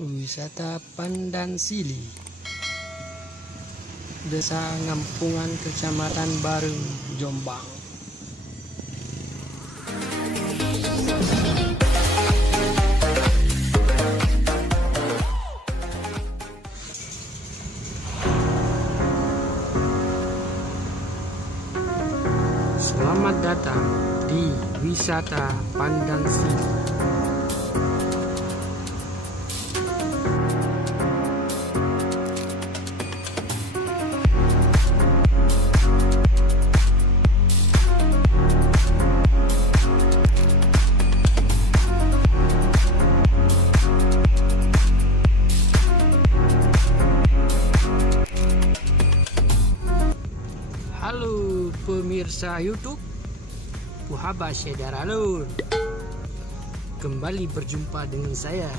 Wisata Pandan Sili, Desa Ngampungan, Kecamatan Barung, Jombang. Selamat datang di Wisata Pandan Sili. Halo pemirsa YouTube Puhaba Syedaralun, kembali berjumpa dengan saya.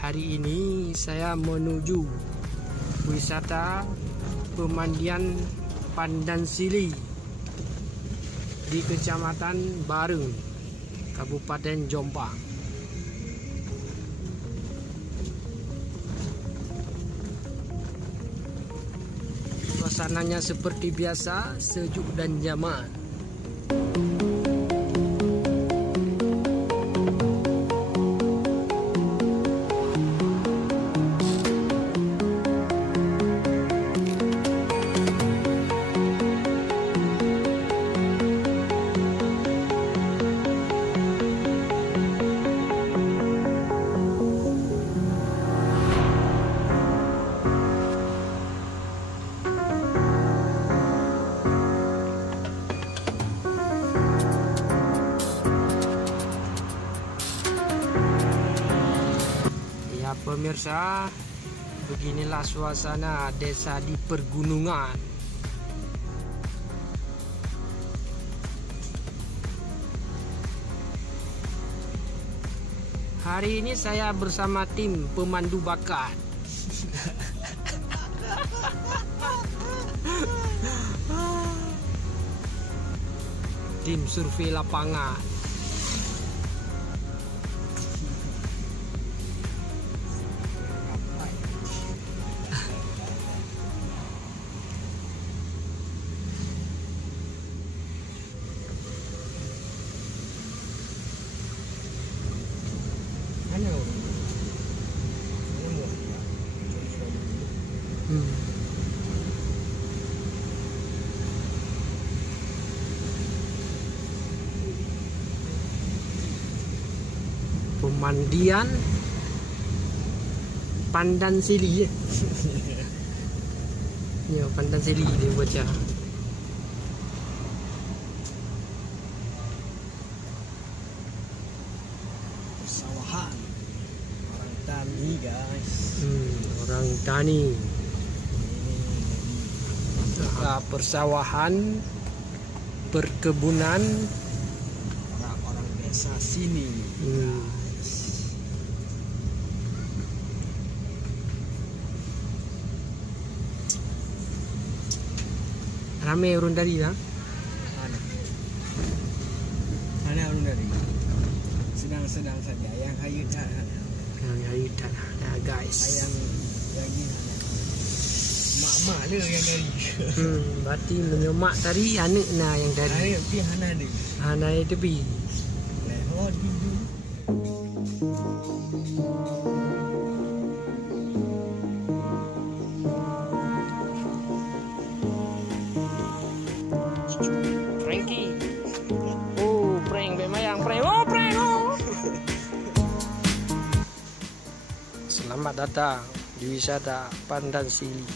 Hari ini saya menuju wisata pemandian Pandan Sili di Kecamatan Barung, Kabupaten Jombang. Suasananya seperti biasa, sejuk dan nyaman. Pemirsa, beginilah suasana desa di pergunungan. Hari ini saya bersama tim pemandu bakat. Tim survei lapangan. Pemandian Pandan Sili. Ya, Pandan Sili dia baca. Persawahan orang tani, guys. Orang tani. Persawahan, perkebunan Orang-orang desa sini. Ramai orang dari lah. Mana orang dari? Sedang-sedang saja. Yang hayu tak. Yang hari tak ada, guys. Yang lagi mak-mak dia yang dari. Berarti menyemak tadi anak nah yang dari. Anak pergi hana dia. Naik tepi. Lehot bidu. Frankie. Oh, prank bemayang prank. Oh, prank. Oh. Selamat datang di wisata Pandan Sili.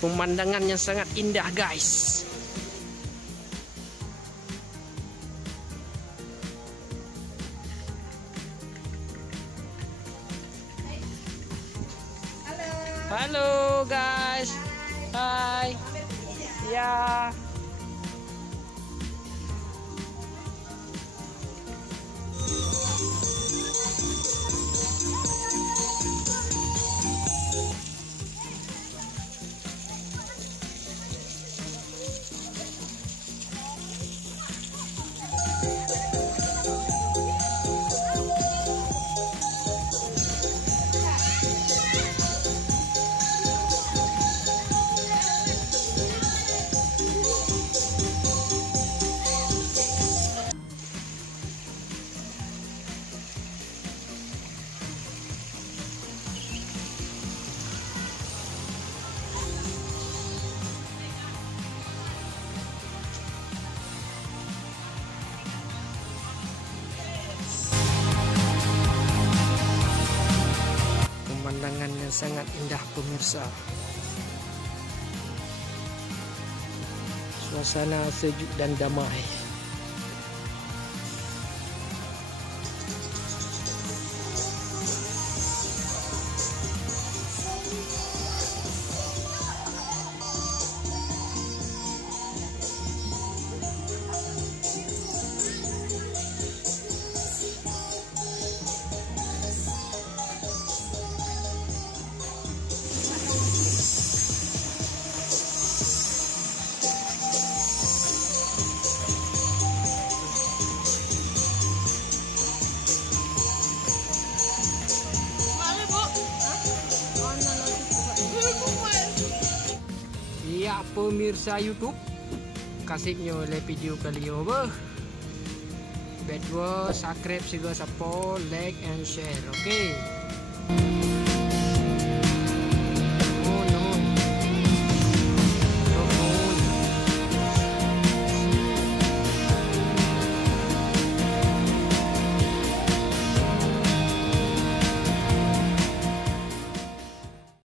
Pemandangannya sangat indah, guys. Halo guys. Hai. Ya. pemandangan yang sangat indah pemirsa. Suasana sejuk dan damai. Ya pemirsa YouTube, kasihnya oleh video kali ini apa? Bedwa subscribe juga support, like and share, okay?